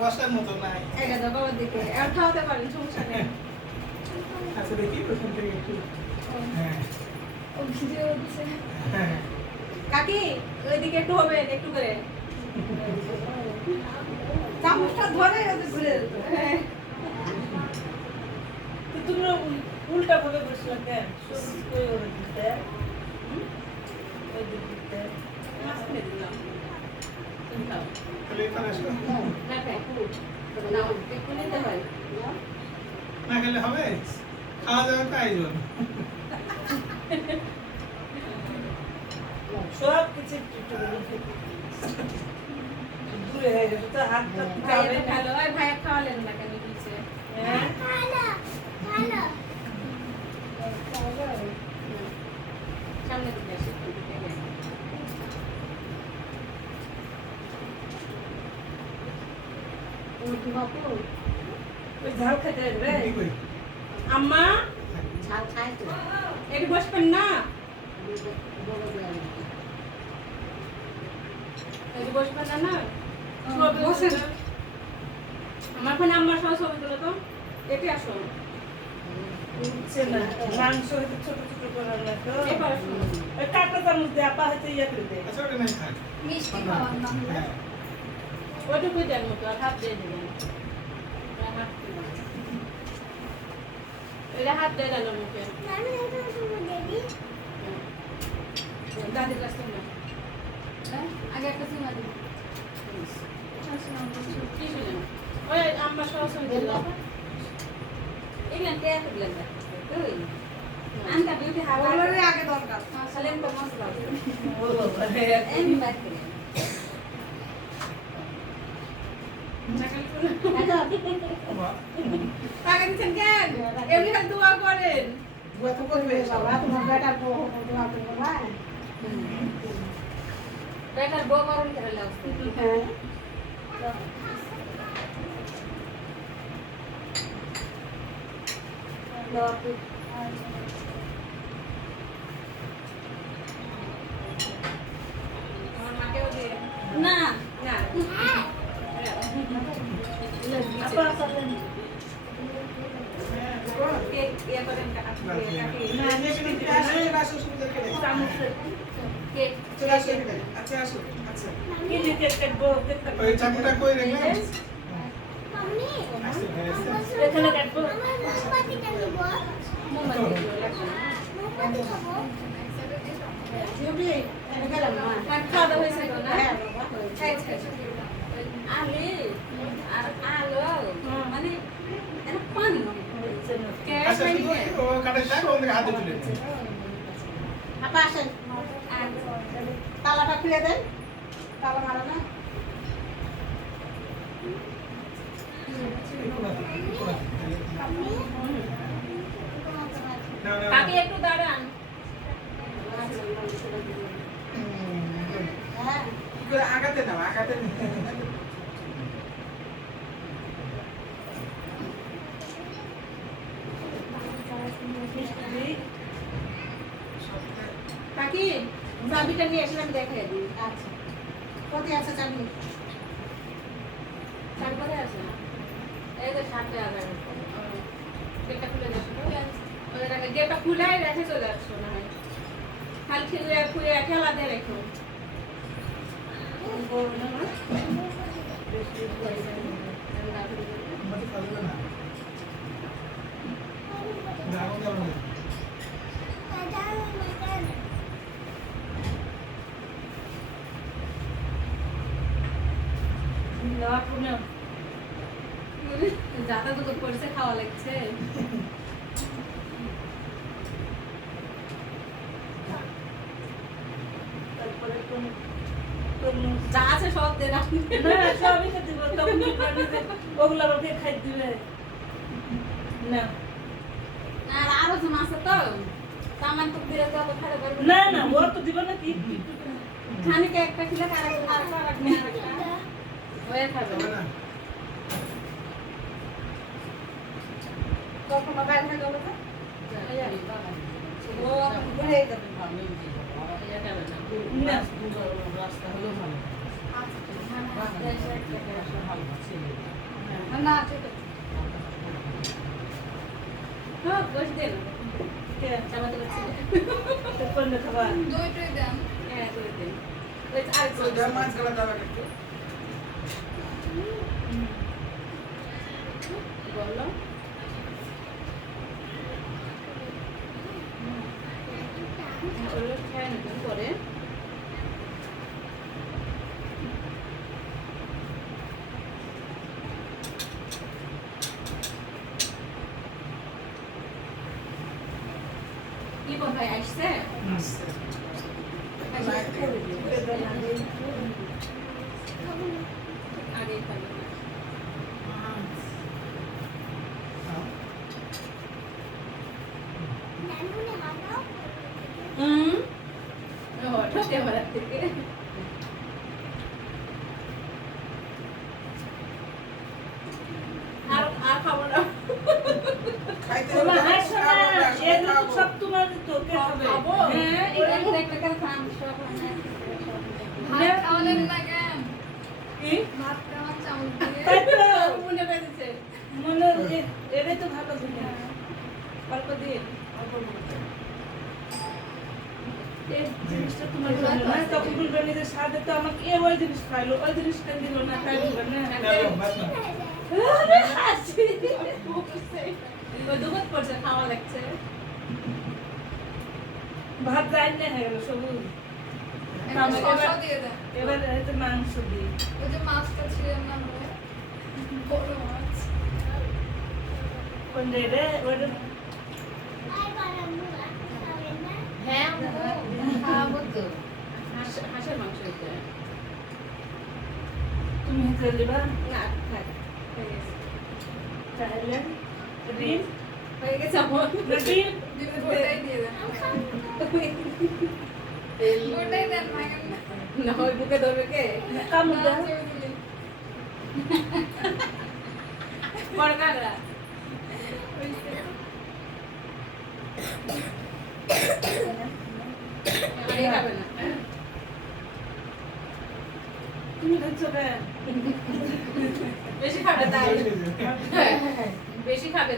বসার মতো নাই এটা বাবার দিকে আর খাওয়াতে পারেন সমস্যা নেই আচ্ছা দেখি থেকে একটু। হ্যাঁ। ভিডিও হচ্ছে হ্যাঁ। কাকি ওইদিকে একটু হবে একটু করে। চামচটা ধরে ঘুরে হ্যাঁ। তো তুমি উল্টা ভাবে বসলে কেন? করে ওরে দিতে হয়। না খেলে হবে? খাওয়া যাবে তো আয়োজন সব কিছু দূরে হয়ে গেছে তো হাতটা ভাই খাবে না। ভালো আর ভাই খাওয়ালেন না কেন নিচে হ্যাঁ? সামনে দিকে আসি একটু দিকে গেছে। ওই ঝাল খেতে রে আম্মা? ঝাল খায় তো একটু বসবেন না? একটু বসবেন না না? বসেন। আমার ফোনে আম্মার সহ ছবি তুলো তো এটি আসো মাংস ছোট ছোট করে রাখো। এবার আসো ওই কাঁটা চামচ দিয়ে আপা হয়তো ইয়ে করে দেয়। আচ্ছা খাই মিষ্টি খাওয়ার হলে হ্যাঁ। দেন মতো আর হাত দিয়ে দেবেন আর হাত দিবেন। এটা হাত দিয়ে দেন মুখে দাদির কাছ থেকে। হ্যাঁ? আগে একটা সিমা ছিলেন? ওই সহ ছবি তুলো। এগুলা টেয়া তুললেন না। ওই। আনটা বিউটি হাওয়া আগে দরকার সালেন তো মশলা এমনি বাইর করে বাবা, টাকা দিচ্ছেন কেন এমনি খালি দোয়া করেন বুয়া তো করবে বাবা তোমার বেটার বউ দোয়া তো করবা বেটার বউ গরম করে লাগছে হ্যাঁ দোয়া তো আমার মাকেও দিয়ে না না আপা চলেন। কেক ইয়ে করেন আপনি কাটি না নেক্সট দিন আসো আসো সুন্দর করে চামচে কেক চলে আসো এখানে। আচ্ছা আসো আচ্ছা কি দিতে কাটবো দেখতে ওই চাকুটা কই রাখলাম এই আসো হ্যাঁ আসো। এখানে কাটবো মোমবাতি দিয়ে রাখুন। বিউটি আমি গেলাম মা আর খাওয়া দাওয়া হয়েছে তো না হ্যাঁ বাবা হয়েছে। আচ্ছা, আচ্ছা। আলু আর আলো মানে পানি আচ্ছা পানি ও কাটাই থাক ওখান হাতে তুলে। আপা আসেন তালাটা খুলে দেন। তালা মারো না? একটু। কাকি দাঁড়ান। হ্যাঁ। আগাতে নাও আগাতে চাবিটা নিয়ে এসে আমি দেখাই আচ্ছা। কোথায় আছে চাবি চাবি কোথায় আছে? এই যে সাথে আগে গেটটা খুলে যাচ্ছে গেটটা খুলে রেখে চলে আসছো না হয় খালি খেলে খুলে খেলা দিয়ে রেখো আমাকে পারবে না। না, আগুন জ্বালানো নেই। নেওয়া পুনে যাতা তো পড়ছে খাওয়া লাগছে তারপরে কোন তরমুজ যা আছে সব দেন আপনি সবই খেতে তখন কি করবি যে ওগুলো আমাকে খাই দিবে না। আর ওজন আছে তো পারবে না। না দিব না কি? খানিকে একটা খিলে কারা আর কারা রাখবে হয়ে খাবে হবে না কখনো বাইরে থেকে গেলো তো? ও ঘুরেই যাবে। না ঠিক আছে হ্যাঁ দেন হ্যাঁ ওই ওগুলো খায় না তুমি করে কি কোথায় আসছে? আগে খাবে না হুম মারার থেকে আর আর খাব না সব তোমার তো খাব হ্যাঁ এটা একটা করে খাম সব ভাত খাওয়ালেন না কেন কি ভাত খাওয়ান চাউল দিয়ে। মনে পেয়েছে মনে এ- তো ভালো অল্প দিয়ে এই জিনিসটা তোমার জন্য না তখন বলবে নিজের সাথে তো আমাকে এ ওই জিনিস খাইলো ওই জিনিসটা দিল না খাই দিল না চলো বাস না ওই দুধ পড়ছে খাওয়া লাগছে। ভাত যাই না হয়ে গেল সবুজ একটা আমাকে শসাও এবার- দিয়ে দেন এবার হয়তো মাংস দিই। ওই যে মাছটা ছিলেন না বড় মাছ। কোন রে? ওটা হ্যাঁ খাব তো। হাঁস হাঁসের মাংস এটা তুমি হেঁচে দিবা? না তাহলে ডিম হয়ে গেছে। আমার না ডিম দিয়ে দেন। ওটাই দেন ভাঙেন না। না ওই বুকে ধরবে কে? কামড় দাও। বড় কাগড়া আরে খাবে না তুমি খাচ্ছ কেন বেশি খাবে তাই? বেশি খাবে?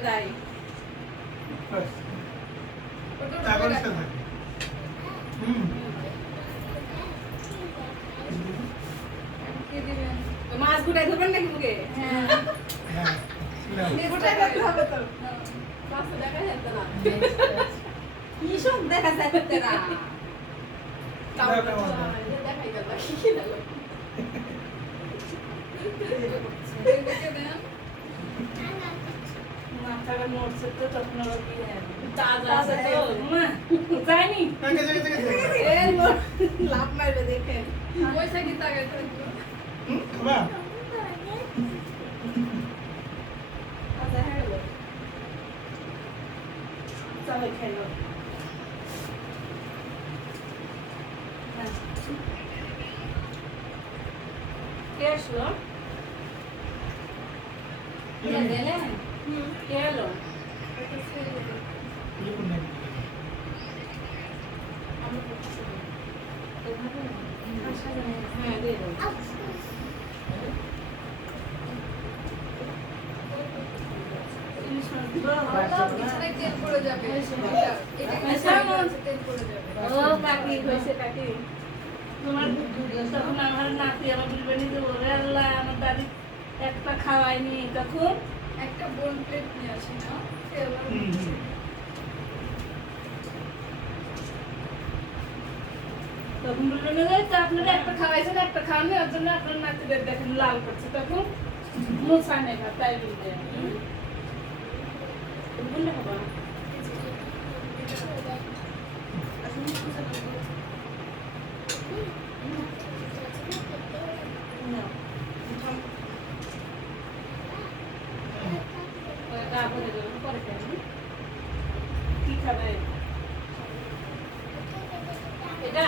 মাছ গুটাই ধরবেন নাকি মুখে নাও। গোটাই করতে হবে তো দেখা যাচ্ছে না কি সব দেখা যাচ্ছে না লাভ মারবে দেখেন পয়সা কি তাকে হয়ে গেল খেলো কে আসলো কে এলো। হ্যাঁ দিয়ে তেল পড়ে যাবে এটা আচ্ছা। তেল পড়ে যাবে ও কাকি হয়েছে কাকি তোমার তখন আমার নাতি আমার বলবেনি যে ওরে আল্লাহ আমার দাদি একটা খাওয়ায়নি তখন। একটা বোন প্লেট নিয়ে আসি না যে আপনারা একটা খাওয়াইছেন একটা খাওয়ানি ওর জন্য আপনার নাতিদের দেখেন লাল করছে। তখন মোছা নেই না তাই বলবে বললে হবে না। তারপরে পরে কেন কি এইখানে এটা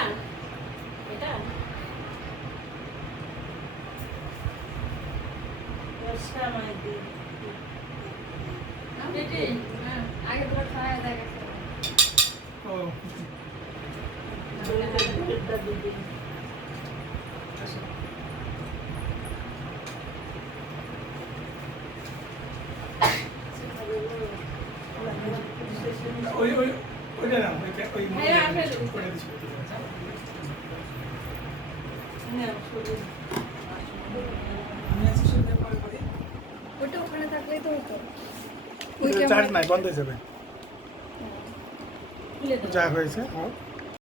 এটা শ্যামাই দিই বেটি হ্যাঁ আগে তোমার খাওয়া দেখা ও দুধটা দিদি আচ্ছা। ওই ওই ওইটা না ওই ওই হ্যাঁ, আসলে। করে দিচ্ছি আমি আছি শুনতে পরে করি ওটা ওখানে থাকলেই তো হতো চার্জ নাই বন্ধ হয়ে যাবে খুলে দেবো যা হয়েছে হোক